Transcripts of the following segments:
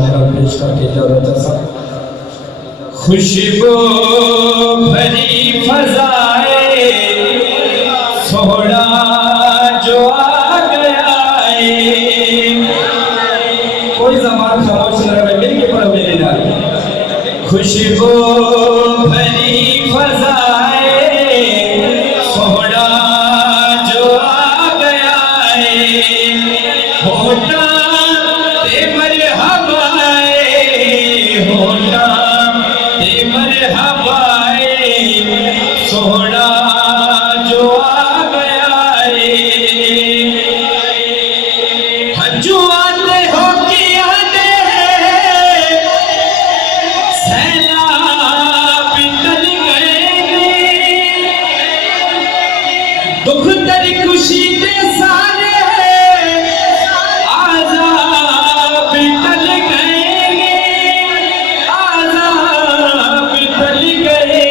पेश करके खुशबू भरी फजाए सोहरा जो आ गया है। कोई जबान खामोश न रहे, मिल के पढ़ो मेरे नाल। खुशबू भरी फजाए सोहरा जो आ गया है। होता ते मरहबाए, होता ते मरहबाए सोहरा जो आ गया है। हजू आते हो कि आते सैलाब टल गए, दुख तेरी खुशी के सारे आज़ाब टल गए, आज़ाब टल गए।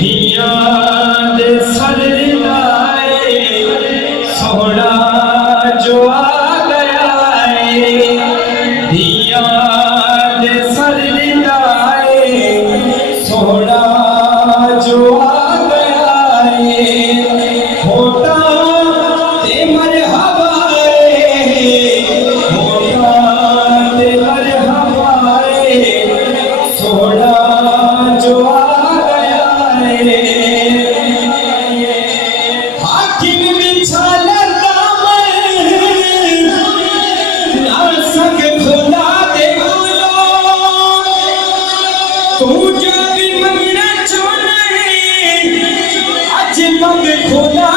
हियां दे सर लाए सोहरा जो आ गया है। हियां दे सर लाए सोहरा जो आ गया है। होता ते मरहबाए, होता ते मरहबाए सोहरा जो आ गया है। हाकिम बिछा दामन ना संग खुदा दे बोलो, तू जो भी मंगना चाहे अज मंग खुदा